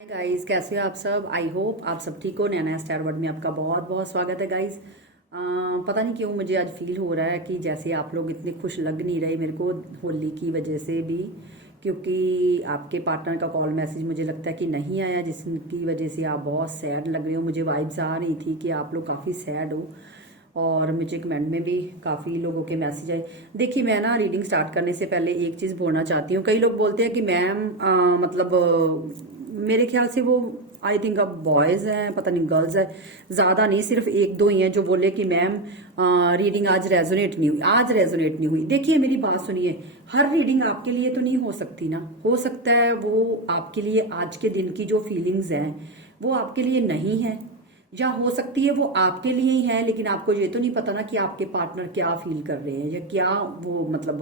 Hi guys, कैसे हो आप सब। आई होप आप सब ठीक हो। नया नया स्टार वर्ड में आपका बहुत बहुत स्वागत है गाइस। पता नहीं क्यों मुझे आज फील हो रहा है कि जैसे आप लोग इतने खुश लग नहीं रहे मेरे को होली की वजह से भी, क्योंकि आपके पार्टनर का कॉल मैसेज मुझे लगता है कि नहीं आया, जिसकी वजह से आप बहुत सैड लग रहे हो। मुझे वाइब्स आ रही थी कि आप लोग काफ़ी सैड हो और मुझे कमेंट में भी काफ़ी लोगों के मैसेज आए। देखिए, मैं ना रीडिंग स्टार्ट करने से पहले एक चीज़ बोलना चाहती हूँ। कई लोग बोलते हैं कि मैम मतलब मेरे ख्याल से वो आई थिंक अब बॉयज़ हैं, पता नहीं गर्ल्स है, ज़्यादा नहीं, सिर्फ एक दो ही हैं जो बोले कि मैम रीडिंग आज रेजोनेट नहीं हुई, आज रेजोनेट नहीं हुई। देखिए, मेरी बात सुनिए, हर रीडिंग आपके लिए तो नहीं हो सकती ना। हो सकता है वो आपके लिए आज के दिन की जो फीलिंग्स हैं वो आपके लिए नहीं है, या हो सकती है वो आपके लिए ही है, लेकिन आपको ये तो नहीं पता ना कि आपके पार्टनर क्या फील कर रहे हैं या क्या वो मतलब।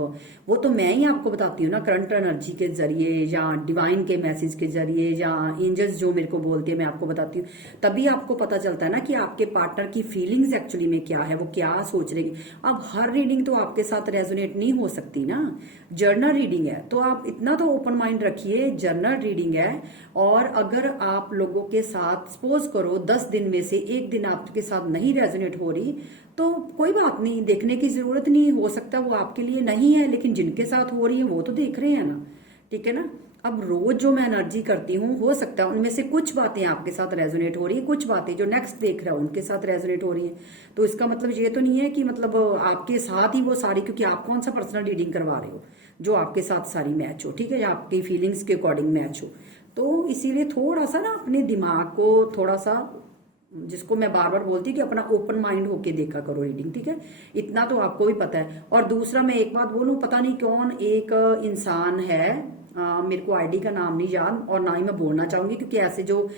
वो तो मैं ही आपको बताती हूँ ना, करंट एनर्जी के जरिए या डिवाइन के मैसेज के जरिए या एंजल्स जो मेरे को बोलते हैं मैं आपको बताती हूँ। तभी आपको पता चलता है ना कि आपके पार्टनर की फीलिंग्स एक्चुअली में क्या है, वो क्या सोच रहे हैं। अब हर रीडिंग तो आपके साथ रेजोनेट नहीं हो सकती ना। जर्नल रीडिंग है तो आप इतना तो ओपन माइंड रखिए, जर्नल रीडिंग है। और अगर आप लोगों के साथ सपोज करो 10 दिन में से एक दिन आपके साथ नहीं रेजोनेट हो रही, तो कोई बात नहीं, देखने की जरूरत नहीं। हो सकता है वो आपके लिए नहीं है, लेकिन जिनके साथ हो रही है वो तो देख रहे हैं ना। ठीक है ना। अब रोज जो मैं एनर्जी करती हूँ, हो सकता है उनमें से कुछ बातें आपके साथ रेजोनेट हो रही है, कुछ बातें जो नेक्स्ट देख रहा है उनके साथ रेजोनेट हो रही है। तो इसका मतलब ये तो नहीं है कि मतलब आपके साथ ही वो सारी, क्योंकि आप कौन सा पर्सनल रीडिंग करवा रहे हो जो आपके साथ सारी मैच हो, ठीक है, या आपकी फीलिंग्स के अकॉर्डिंग मैच हो। तो इसीलिए थोड़ा सा ना अपने दिमाग को थोड़ा सा, जिसको मैं बार बार बोलती हूँ कि अपना ओपन माइंड होके देखा करो रीडिंग, ठीक है। इतना तो आपको भी पता है। और दूसरा मैं एक बात बोलूं, पता नहीं कौन एक इंसान है, मेरे को आईडी का नाम नहीं याद और ना ही मैं बोलना चाहूंगी, क्योंकि ऐसे जो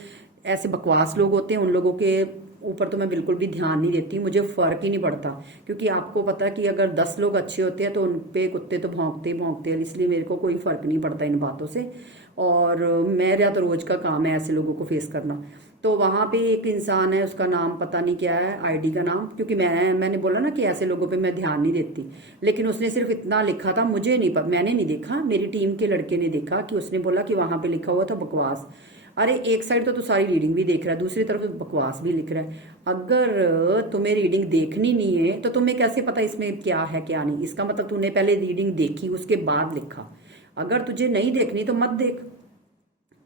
ऐसे बकवास लोग होते हैं उन लोगों के ऊपर तो मैं बिल्कुल भी ध्यान नहीं देती, मुझे फर्क ही नहीं पड़ता। क्योंकि आपको पता है कि अगर 10 लोग अच्छे होते हैं तो उन पे कुत्ते तो भौंकते ही भौंकते हैं, इसलिए मेरे को कोई फर्क नहीं पड़ता इन बातों से। और मेरा तो रोज का काम है ऐसे लोगों को फेस करना। तो वहां पे एक इंसान है, उसका नाम पता नहीं क्या है, आईडी का नाम, क्योंकि मैंने बोला ना कि ऐसे लोगों पे मैं ध्यान नहीं देती। लेकिन उसने सिर्फ इतना लिखा था, मुझे नहीं पता, मैंने नहीं देखा, मेरी टीम के लड़के ने देखा कि उसने बोला कि वहां पे लिखा हुआ था बकवास। अरे एक साइड तो तू सारी रीडिंग भी देख रहा है, दूसरी तरफ तो बकवास भी लिख रहा है। अगर तुम्हें रीडिंग देखनी नहीं है तो तुम्हें कैसे पता इसमें क्या है क्या नहीं। इसका मतलब तूने पहले रीडिंग देखी उसके बाद लिखा। अगर तुझे नहीं देखनी तो मत देख।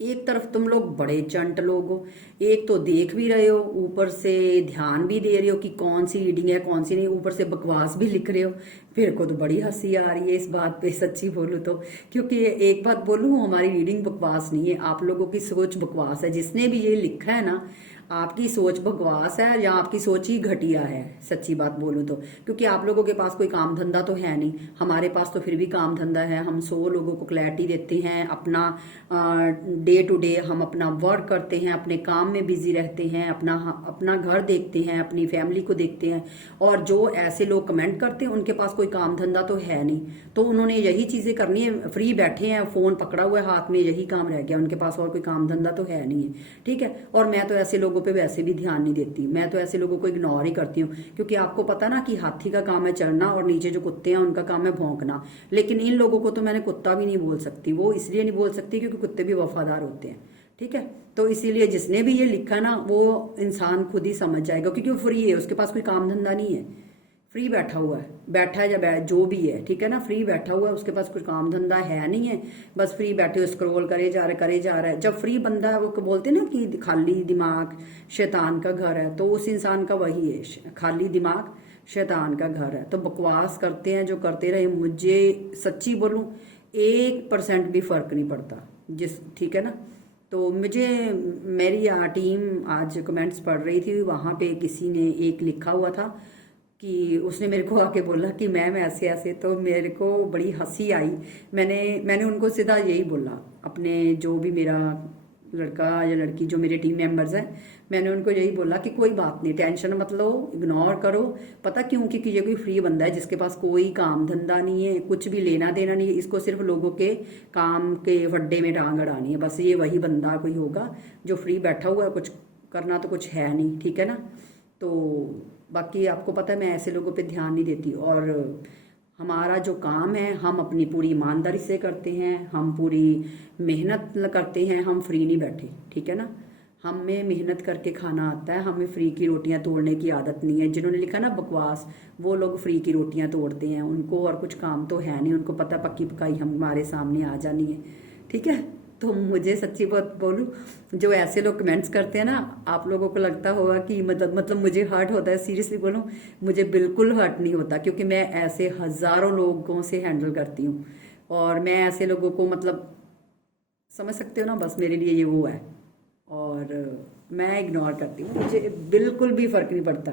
एक तरफ तुम लोग बड़े चंट लोग हो, एक तो देख भी रहे हो, ऊपर से ध्यान भी दे रहे हो कि कौन सी रीडिंग है कौन सी नहीं, ऊपर से बकवास भी लिख रहे हो। मेरे को तो बड़ी हंसी आ रही है इस बात पे, सच्ची बोलूं तो। क्योंकि एक बात बोलूं, हमारी रीडिंग बकवास नहीं है, आप लोगों की सोच बकवास है। जिसने भी ये लिखा है ना, आपकी सोच बकवास है या आपकी सोच ही घटिया है, सच्ची बात बोलूं तो। क्योंकि आप लोगों के पास कोई काम धंधा तो है नहीं, हमारे पास तो फिर भी काम धंधा है। हम 100 लोगों को क्लैरिटी देते हैं, अपना डे टू डे हम अपना वर्क करते हैं, अपने काम में बिजी रहते हैं, अपना अपना घर देखते हैं, अपनी फैमिली को देखते हैं। और जो ऐसे लोग कमेंट करते हैं उनके पास कोई काम धंधा तो है नहीं, तो उन्होंने यही चीजें करनी है, फ्री बैठे हैं, फोन पकड़ा हुआ है हाथ में, यही काम रह गया उनके पास, और कोई काम धंधा तो है नहीं है। ठीक है। और मैं तो ऐसे लोगों पे वैसे भी ध्यान नहीं देती, मैं तो ऐसे लोगों को इग्नोर ही करती हूँ। क्योंकि आपको पता ना कि हाथी का काम है चढ़ना और नीचे जो कुत्ते हैं उनका काम है भौंकना। लेकिन इन लोगों को तो मैंने कुत्ता भी नहीं बोल सकती, वो इसलिए नहीं बोल सकती क्योंकि कुत्ते भी वफादार होते हैं। ठीक है। तो इसीलिए जिसने भी ये लिखा ना, वो इंसान खुद ही समझ जाएगा, क्योंकि वो फ्री है, उसके पास कोई काम धंधा नहीं है, फ्री बैठा हुआ है, बैठा है या जो भी है, ठीक है ना, फ्री बैठा हुआ है, उसके पास कुछ काम धंधा है नहीं है, बस फ्री बैठे हुए स्क्रॉल करे जा रहा है करे जा रहा है। जब फ्री बंदा है, वो बोलते हैं ना कि खाली दिमाग शैतान का घर है, तो उस इंसान का वही है, खाली दिमाग शैतान का घर है। तो बकवास करते हैं जो करते रहे, मुझे सच्ची बोलूं 1% भी फर्क नहीं पड़ता जिस, ठीक है ना। तो मुझे मेरी टीम आज कमेंट्स पढ़ रही थी, वहां पे किसी ने एक लिखा हुआ था कि उसने मेरे को आके बोला कि मैम ऐसे ऐसे, तो मेरे को बड़ी हंसी आई। मैंने मैंने उनको सीधा यही बोला, अपने जो भी मेरा लड़का या लड़की जो मेरे टीम मेंबर्स हैं, मैंने उनको यही बोला कि कोई बात नहीं, टेंशन मत लो, इग्नोर करो। पता क्यों? क्योंकि ये कोई फ्री बंदा है जिसके पास कोई काम धंधा नहीं है, कुछ भी लेना देना नहीं है, इसको सिर्फ लोगों के काम के फड्डे में टांग अड़ानी है, बस ये वही बंदा कोई होगा जो फ्री बैठा हुआ है, कुछ करना तो कुछ है नहीं, ठीक है ना। तो बाकी आपको पता है मैं ऐसे लोगों पे ध्यान नहीं देती। और हमारा जो काम है हम अपनी पूरी ईमानदारी से करते हैं, हम पूरी मेहनत करते हैं, हम फ्री नहीं बैठे, ठीक है ना। हमें मेहनत करके खाना आता है, हमें फ्री की रोटियां तोड़ने की आदत नहीं है। जिन्होंने लिखा ना बकवास, वो लोग फ्री की रोटियां तोड़ते हैं, उनको और कुछ काम तो है नहीं, उनको पता पक्की पकाई हमारे सामने आ जानी है, ठीक है। तो मुझे सच्ची बात बोलूं, जो ऐसे लोग कमेंट्स करते हैं ना, आप लोगों को लगता होगा कि मतलब मुझे हर्ट होता है। सीरियसली बोलूं, मुझे बिल्कुल हर्ट नहीं होता, क्योंकि मैं ऐसे हजारों लोगों से हैंडल करती हूँ और मैं ऐसे लोगों को मतलब समझ सकते हो ना, बस मेरे लिए ये वो है और मैं इग्नोर करती हूँ। मुझे बिल्कुल भी फर्क नहीं पड़ता,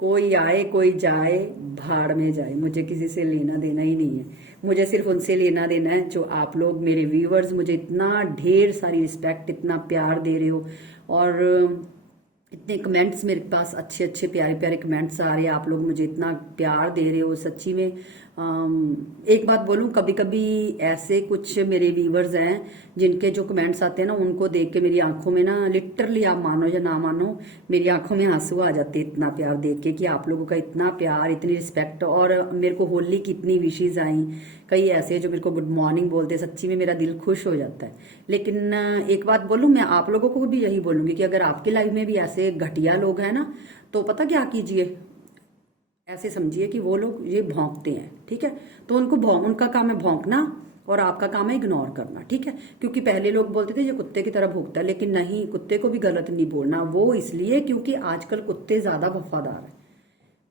कोई आए कोई जाए, भाड़ में जाए, मुझे किसी से लेना देना ही नहीं है। मुझे सिर्फ उनसे लेना देना है जो आप लोग मेरे व्यूअर्स मुझे इतना ढेर सारी रिस्पेक्ट, इतना प्यार दे रहे हो और इतने कमेंट्स मेरे पास अच्छे अच्छे प्यारे प्यारे कमेंट्स आ रहे हैं, आप लोग मुझे इतना प्यार दे रहे हो सच्ची में। एक बात बोलूं, कभी कभी ऐसे कुछ मेरे व्यूवर्स हैं जिनके जो कमेंट्स आते हैं ना, उनको देख के मेरी आंखों में ना, लिटरली आप मानो या ना मानो, मेरी आंखों में आंसू आ जाते हैं इतना प्यार देख के, कि आप लोगों का इतना प्यार, इतनी रिस्पेक्ट। और मेरे को होली की इतनी विशेज आई, कई ऐसे जो मेरे को गुड मॉर्निंग बोलते हैं, सच्ची में मेरा दिल खुश हो जाता है। लेकिन एक बात बोलूं, मैं आप लोगों को भी यही बोलूंगी कि अगर आपकी लाइफ में भी ऐसे घटिया लोग हैं ना, तो पता क्या कीजिए, ऐसे समझिए कि वो लोग ये भौंकते हैं, ठीक है। तो उनका काम है भौंकना और आपका काम है इग्नोर करना, ठीक है। क्योंकि पहले लोग बोलते थे ये कुत्ते की तरह भौंकता है, लेकिन नहीं, कुत्ते को भी गलत नहीं बोलना। वो इसलिए क्योंकि आजकल कुत्ते ज्यादा वफादार है,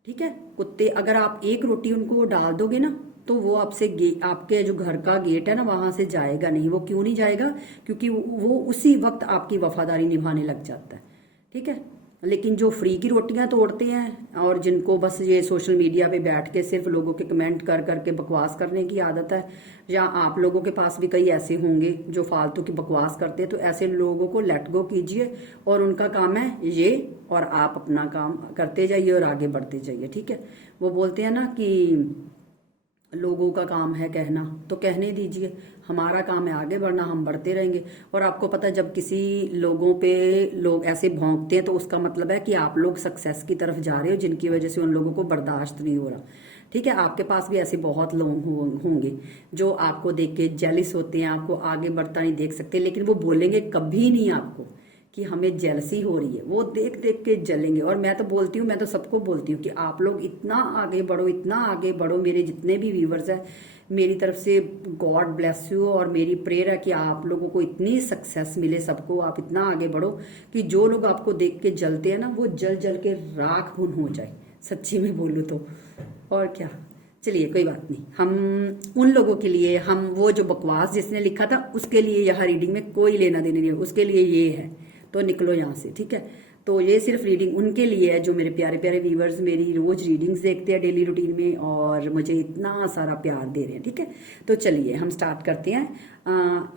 ठीक है। कुत्ते अगर आप एक रोटी उनको डाल दोगे ना, तो वो आपके जो घर का गेट है ना, वहां से जाएगा नहीं। वो क्यों नहीं जाएगा? क्योंकि वो उसी वक्त आपकी वफादारी निभाने लग जाता है, ठीक है। लेकिन जो फ्री की रोटियां तोड़ते हैं और जिनको बस ये सोशल मीडिया पे बैठ के सिर्फ लोगों के कमेंट कर करके बकवास करने की आदत है, या आप लोगों के पास भी कई ऐसे होंगे जो फालतू की बकवास करते हैं, तो ऐसे लोगों को लेट गो कीजिए और उनका काम है ये, और आप अपना काम करते जाइए और आगे बढ़ते जाइए, ठीक है। वो बोलते हैं ना कि लोगों का काम है कहना, तो कहने दीजिए, हमारा काम है आगे बढ़ना, हम बढ़ते रहेंगे। और आपको पता है, जब किसी लोगों पे लोग ऐसे भौंकते हैं तो उसका मतलब है कि आप लोग सक्सेस की तरफ जा रहे हो, जिनकी वजह से उन लोगों को बर्दाश्त नहीं हो रहा, ठीक है। आपके पास भी ऐसे बहुत लोग होंगे जो आपको देख के जेलिस होते हैं, आपको आगे बढ़ता नहीं देख सकते, लेकिन वो बोलेंगे कभी नहीं आपको कि हमें जेलसी हो रही है, वो देख देख के जलेंगे। और मैं तो बोलती हूँ, मैं तो सबको बोलती हूँ कि आप लोग इतना आगे बढ़ो, इतना आगे बढ़ो। मेरे जितने भी व्यूवर्स हैं, मेरी तरफ से गॉड ब्लेस यू, और मेरी प्रेयर है कि आप लोगों को इतनी सक्सेस मिले, सबको आप इतना आगे बढ़ो कि जो लोग आपको देख के जलते हैं ना, वो जल जल के राख खून हो जाए, सच्ची में बोलूँ तो। और क्या, चलिए कोई बात नहीं। हम उन लोगों के लिए, हम वो जो बकवास जिसने लिखा था उसके लिए यहाँ रीडिंग में कोई लेना देना नहीं है, उसके लिए ये है, तो निकलो यहाँ से, ठीक है। तो ये सिर्फ रीडिंग उनके लिए है जो मेरे प्यारे प्यारे व्यूवर्स मेरी रोज रीडिंग्स देखते हैं डेली रूटीन में और मुझे इतना सारा प्यार दे रहे हैं, ठीक है। तो चलिए हम स्टार्ट करते हैं।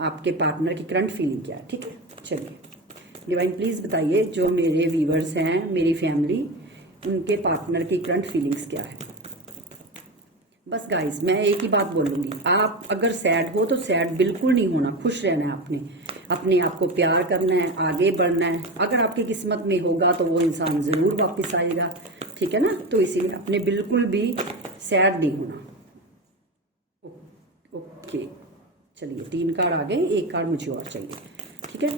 आपके पार्टनर की करंट फीलिंग क्या है, ठीक है। चलिए डिवाइन प्लीज बताइए, जो मेरे व्यूवर्स हैं, मेरी फैमिली, उनके पार्टनर की करंट फीलिंग्स क्या है। बस गाइस, मैं एक ही बात बोलूंगी, आप अगर सैड हो तो सैड बिल्कुल नहीं होना, खुश रहना है, अपने आप को प्यार करना है, आगे बढ़ना है। अगर आपकी किस्मत में होगा तो वो इंसान जरूर वापस आएगा, ठीक है ना। तो इसीलिए अपने बिल्कुल भी सैड नहीं होना। ओके, चलिए 3 कार्ड आ गए, 1 कार्ड मुझे और चाहिए, ठीक है।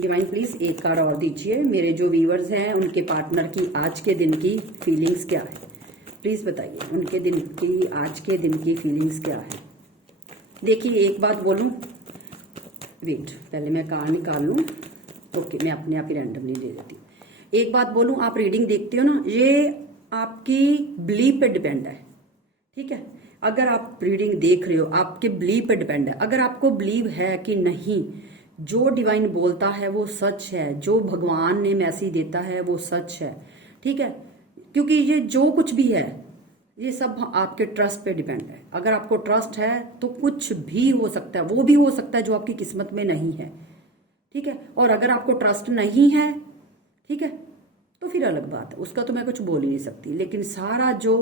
डिवाइन प्लीज 1 कार्ड और दीजिए। मेरे जो व्यूवर्स हैं उनके पार्टनर की आज के दिन की फीलिंग्स क्या है, प्लीज बताइए। उनके दिन की, आज के दिन की फीलिंग्स क्या है। देखिए एक बात बोलूं, वेट, पहले मैं कार्ड निकाल लूं। ओके, मैं अपने आप ही रैंडमली ले लेती हूँ। एक बात बोलूं, आप रीडिंग देखते हो ना, ये आपकी बिलीफ पे डिपेंड है, ठीक है। अगर आप रीडिंग देख रहे हो, आपके बिलीफ पे डिपेंड है। अगर आपको बिलीव है कि नहीं, जो डिवाइन बोलता है वो सच है, जो भगवान ने मैसेज देता है वो सच है, ठीक है। क्योंकि ये जो कुछ भी है, ये सब आपके ट्रस्ट पे डिपेंड है। अगर आपको ट्रस्ट है तो कुछ भी हो सकता है, वो भी हो सकता है जो आपकी किस्मत में नहीं है, ठीक है। और अगर आपको ट्रस्ट नहीं है, ठीक है, तो फिर अलग बात है, उसका तो मैं कुछ बोल ही नहीं सकती। लेकिन सारा जो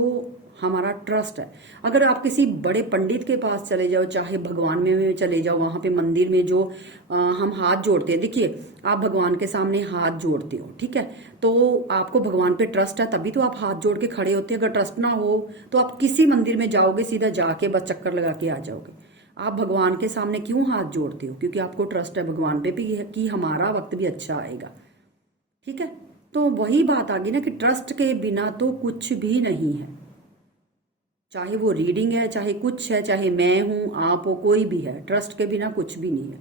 हमारा ट्रस्ट है। अगर आप किसी बड़े पंडित के पास चले जाओ, चाहे भगवान में चले जाओ, वहां पे मंदिर में जो हम हाथ जोड़ते हैं, देखिए आप भगवान के सामने हाथ जोड़ते हो, ठीक है, तो आपको भगवान पे ट्रस्ट है तभी तो आप हाथ जोड़ के खड़े होते हैं। अगर ट्रस्ट ना हो तो आप किसी मंदिर में जाओगे, सीधा जाके बस चक्कर लगा के आ जाओगे। आप भगवान के सामने क्यों हाथ जोड़ते हो? क्योंकि आपको ट्रस्ट है भगवान पे भी कि हमारा वक्त भी अच्छा आएगा, ठीक है। तो वही बात आ गई ना कि ट्रस्ट के बिना तो कुछ भी नहीं है। चाहे वो रीडिंग है, चाहे कुछ है, चाहे मैं हूं, आप हो, कोई भी है, ट्रस्ट के बिना कुछ भी नहीं है।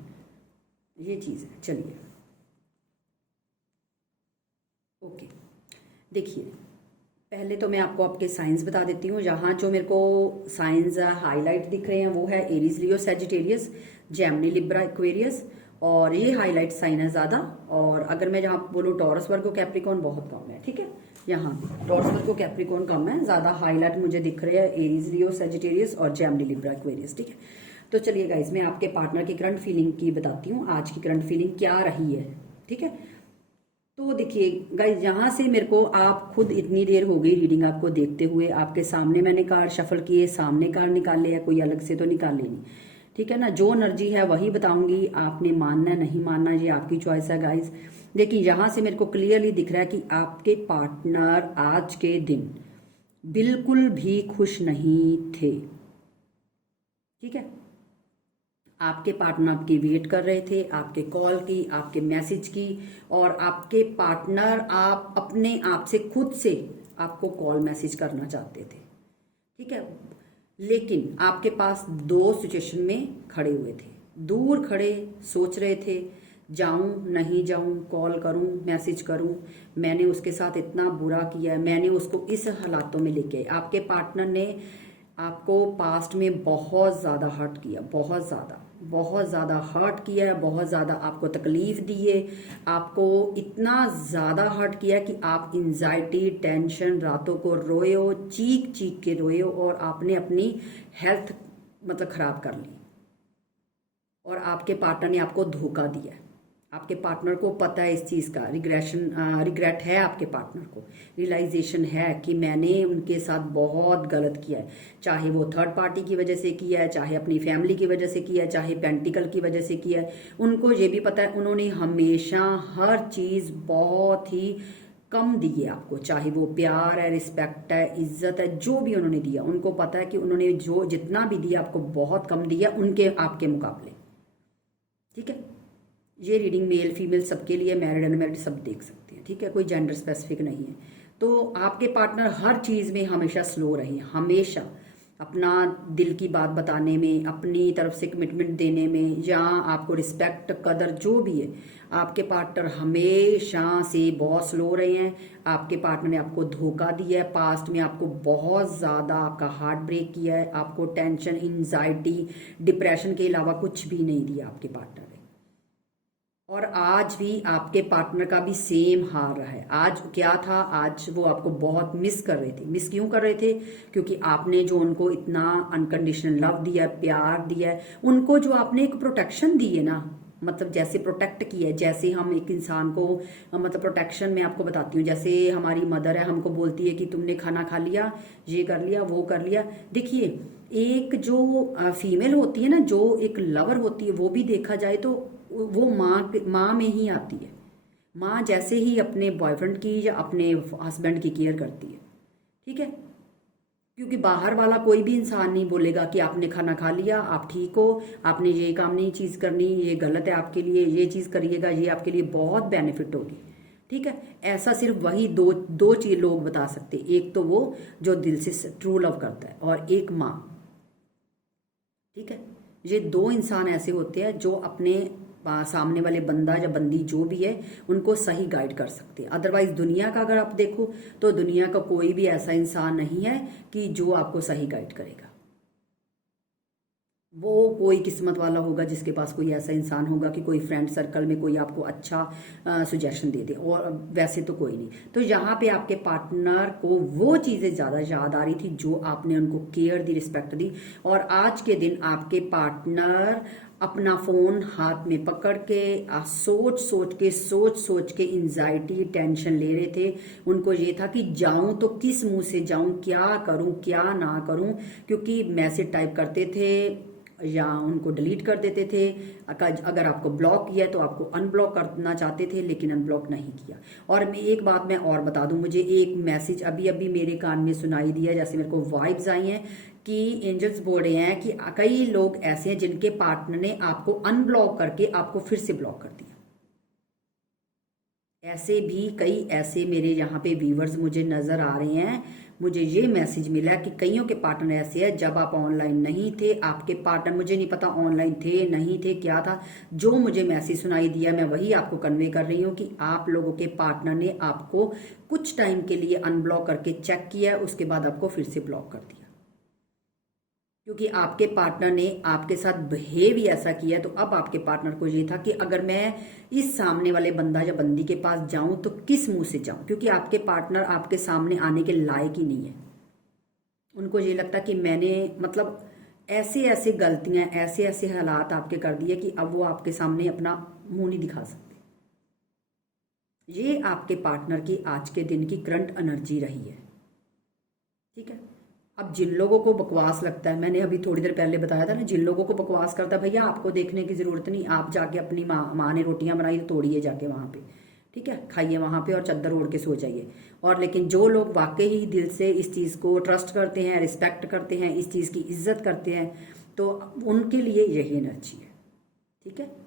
ये चीज है। चलिए ओके, देखिए पहले तो मैं आपको आपके साइंस बता देती हूँ। यहाँ जो मेरे को साइंस हाईलाइट दिख रहे हैं वो है एरीज, लियो, सेजिटेरियस, जेमिनी, लिब्रा, एक्वेरियस, और ये हाईलाइट साइन है ज्यादा। और अगर मैं जहाँ बोलूँ टॉरस, वर्गो, कैप्रिकॉर्न बहुत कम है, ठीक है। यहाँ टॉरस, वर्गो, कैप्रिकॉर्न कम है, ज्यादा हाईलाइट मुझे दिख रहे हैं एरीज, लियो, सेजिटेरियस और जेमिनी, लिब्रा, एक्वेरियस, ठीक है। तो चलिए गाइज, मैं आपके पार्टनर की करंट फीलिंग की बताती हूँ, आज की करंट फीलिंग क्या रही है, ठीक है। तो देखिए गाइज, यहाँ से मेरे को, आप खुद इतनी देर हो गई रीडिंग आपको देखते हुए, आपके सामने मैंने कार्ड शफल किए, सामने कार्ड निकाले हैं, कोई अलग से तो निकाले नहीं, ठीक है ना। जो एनर्जी है वही बताऊंगी, आपने मानना नहीं मानना ये आपकी चॉइस है गाइज। देखिए यहाँ से मेरे को क्लियरली दिख रहा है कि आपके पार्टनर आज के दिन बिल्कुल भी खुश नहीं थे, ठीक है। आपके पार्टनर आपकी वेट कर रहे थे, आपके कॉल की, आपके मैसेज की, और आपके पार्टनर आप अपने आप से खुद से आपको कॉल मैसेज करना चाहते थे, ठीक है। लेकिन आपके पास दो सिचुएशन में खड़े हुए थे, दूर खड़े सोच रहे थे जाऊं नहीं जाऊं, कॉल करूं मैसेज करूं, मैंने उसके साथ इतना बुरा किया है, मैंने उसको इस हालातों में लेके, आपके पार्टनर ने आपको पास्ट में बहुत ज्यादा हर्ट किया, बहुत ज्यादा हर्ट किया है, बहुत ज्यादा आपको तकलीफ दी है, आपको इतना ज्यादा हर्ट किया कि आप एंजाइटी, टेंशन, रातों को रोए हो, चीख चीख के रोए हो, और आपने अपनी हेल्थ मतलब खराब कर ली, और आपके पार्टनर ने आपको धोखा दिया है। आपके पार्टनर को पता है इस चीज का, रिग्रेट है आपके पार्टनर को, रियलाइजेशन है कि मैंने उनके साथ बहुत गलत किया है, चाहे वो थर्ड पार्टी की वजह से किया है, चाहे अपनी फैमिली की वजह से किया है, चाहे पेंटिकल की वजह से किया है। उनको ये भी पता है, उन्होंने हमेशा हर चीज बहुत ही कम दी है आपको, चाहे वो प्यार है, रिस्पेक्ट है, इज्जत है, जो भी उन्होंने दिया, उनको पता है कि उन्होंने जो जितना भी दिया आपको बहुत कम दिया उनके आपके मुकाबले, ठीक है। ये रीडिंग मेल फीमेल सबके लिए, मैरिड अनमैरिड सब देख सकते हैं, ठीक है, कोई जेंडर स्पेसिफिक नहीं है। तो आपके पार्टनर हर चीज में हमेशा स्लो रहे, हमेशा अपना दिल की बात बताने में, अपनी तरफ से कमिटमेंट देने में, या आपको रिस्पेक्ट, कदर जो भी है, आपके पार्टनर हमेशा से बहुत स्लो रहे हैं। आपके पार्टनर ने आपको धोखा दिया है, पास्ट में आपको बहुत ज्यादा आपका हार्ट ब्रेक किया है, आपको टेंशन, एंजाइटी, डिप्रेशन के अलावा कुछ भी नहीं दिया आपके पार्टनर ने। और आज भी आपके पार्टनर का भी सेम हाल रहा है। आज क्या था, आज वो आपको बहुत मिस कर रहे थे। मिस क्यों कर रहे थे? क्योंकि आपने जो उनको इतना अनकंडीशनल लव दिया, प्यार दिया, उनको जो आपने एक प्रोटेक्शन दी है ना, मतलब जैसे प्रोटेक्ट किया है, जैसे हम एक इंसान को मतलब प्रोटेक्शन में आपको बताती हूँ, जैसे हमारी मदर है, हमको बोलती है कि तुमने खाना खा लिया, ये कर लिया, वो कर लिया। देखिए एक जो फीमेल होती है ना, जो एक लवर होती है, वो भी देखा जाए तो वो माँ में ही आती है। माँ जैसे ही अपने बॉयफ्रेंड की या अपने हस्बैंड की केयर करती है, ठीक है। क्योंकि बाहर वाला कोई भी इंसान नहीं बोलेगा कि आपने खाना खा लिया, आप ठीक हो, आपने ये काम नहीं चीज करनी, ये गलत है आपके लिए, ये चीज करिएगा, ये आपके लिए बहुत बेनिफिट होगी, ठीक है। ऐसा सिर्फ वही दो चीज लोग बता सकते, एक तो वो जो दिल से ट्रू लव करता है, और एक माँ, ठीक है। ये दो इंसान ऐसे होते हैं जो अपने सामने वाले बंदा या बंदी जो भी है उनको सही गाइड कर सकते हैं। अदरवाइज दुनिया का अगर आप देखो तो दुनिया का कोई भी ऐसा इंसान नहीं है कि जो आपको सही गाइड करेगा। वो कोई किस्मत वाला होगा जिसके पास कोई ऐसा इंसान होगा कि कोई फ्रेंड सर्कल में कोई आपको अच्छा सुजेशन दे दे, और वैसे तो कोई नहीं। तो यहाँ पे आपके पार्टनर को वो चीजें ज्यादा याद आ रही थी जो आपने उनको केयर दी, रिस्पेक्ट दी, और आज के दिन आपके पार्टनर अपना फ़ोन हाथ में पकड़ के सोच सोच के एंजाइटी टेंशन ले रहे थे। उनको ये था कि जाऊं तो किस मुंह से जाऊं, क्या करूं क्या ना करूं, क्योंकि मैसेज टाइप करते थे या उनको डिलीट कर देते थे। अगर आपको ब्लॉक किया है तो आपको अनब्लॉक करना चाहते थे, लेकिन अनब्लॉक नहीं किया। और मैं एक बात मैं और बता दूं, मुझे एक मैसेज अभी अभी मेरे कान में सुनाई दिया, जैसे मेरे को वाइब्स आई हैं कि एंजल्स बोल रहे हैं कि कई लोग ऐसे हैं जिनके पार्टनर ने आपको अनब्लॉक करके आपको फिर से ब्लॉक कर दिया। ऐसे भी कई ऐसे मेरे यहाँ पे व्यूवर्स मुझे नजर आ रहे हैं। मुझे ये मैसेज मिला कि कईयों के पार्टनर ऐसे हैं, जब आप ऑनलाइन नहीं थे आपके पार्टनर, मुझे नहीं पता ऑनलाइन थे नहीं थे क्या था, जो मुझे मैसेज सुनाई दिया मैं वही आपको कन्वे कर रही हूँ कि आप लोगों के पार्टनर ने आपको कुछ टाइम के लिए अनब्लॉक करके चेक किया, उसके बाद आपको फिर से ब्लॉक कर दिया। क्योंकि आपके पार्टनर ने आपके साथ बिहेव ही ऐसा किया, तो अब आपके पार्टनर को ये था कि अगर मैं इस सामने वाले बंदा या बंदी के पास जाऊं तो किस मुंह से जाऊं, क्योंकि आपके पार्टनर आपके सामने आने के लायक ही नहीं है। उनको ये लगता कि मैंने मतलब ऐसे ऐसे गलतियां ऐसे ऐसे हालात आपके कर दिए कि अब वो आपके सामने अपना मुंह नहीं दिखा सकते। ये आपके पार्टनर की आज के दिन की करंट एनर्जी रही है। ठीक है। अब जिन लोगों को बकवास लगता है, मैंने अभी थोड़ी देर पहले बताया था ना, जिन लोगों को बकवास करता है, भैया आपको देखने की जरूरत नहीं, आप जाके अपनी माँ ने रोटियां बनाई तो तोड़िए जाके वहां पे, ठीक है, खाइए वहां पे और चादर ओढ़ के सो जाइए। और लेकिन जो लोग वाकई ही दिल से इस चीज को ट्रस्ट करते हैं, रिस्पेक्ट करते हैं, इस चीज की इज्जत करते हैं, तो उनके लिए यही एनर्जी है। ठीक है।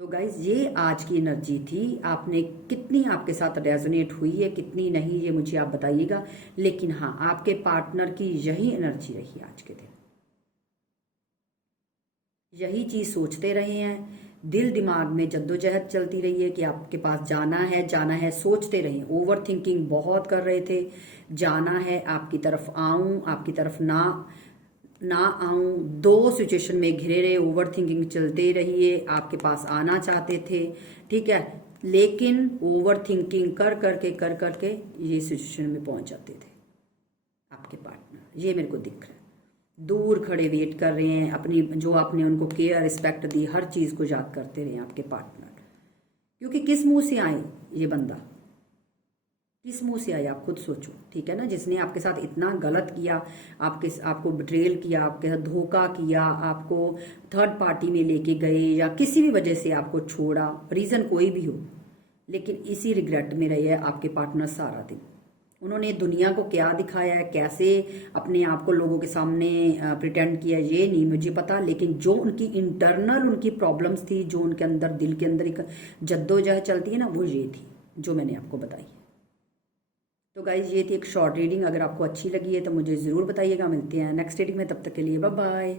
तो गाइज ये आज की एनर्जी थी। आपने कितनी आपके साथ रेजोनेट हुई है कितनी नहीं ये मुझे आप बताइएगा, लेकिन हाँ आपके पार्टनर की यही एनर्जी रही आज के दिन, यही चीज सोचते रहे हैं, दिल दिमाग में जद्दोजहद चलती रही है कि आपके पास जाना है, सोचते रहे, ओवर थिंकिंग बहुत कर रहे थे, जाना है आपकी तरफ आऊं आपकी तरफ ना आऊं, दो सिचुएशन में घिरे रहे, ओवर थिंकिंग चलते रहिए, आपके पास आना चाहते थे, ठीक है, लेकिन ओवर थिंकिंग कर करके ये सिचुएशन में पहुंच जाते थे आपके पार्टनर। ये मेरे को दिख रहा है, दूर खड़े वेट कर रहे हैं, अपनी जो आपने उनको केयर रिस्पेक्ट दी हर चीज को याद करते रहे आपके पार्टनर। क्योंकि किस मुंह से आए ये बंदा, किस मुंह से आए आप खुद सोचो। ठीक है ना, जिसने आपके साथ इतना गलत किया, आपको बिट्रेल किया, आपके साथ धोखा किया, आपको थर्ड पार्टी में लेके गए या किसी भी वजह से आपको छोड़ा, रीजन कोई भी हो, लेकिन इसी रिग्रेट में रहे आपके पार्टनर सारा दिन। उन्होंने दुनिया को क्या दिखाया है, कैसे अपने आप को लोगों के सामने प्रिटेंड किया, ये नहीं मुझे पता, लेकिन जो उनकी इंटरनल उनकी प्रॉब्लम्स थी, जो उनके अंदर दिल के अंदर एक जद्दोजहद चलती है ना, वो ये थी जो मैंने आपको बताई। तो गाइज ये थी एक शॉर्ट रीडिंग, अगर आपको अच्छी लगी है तो मुझे ज़रूर बताइएगा। मिलते हैं नेक्स्ट रीडिंग में, तब तक के लिए बाय बाय।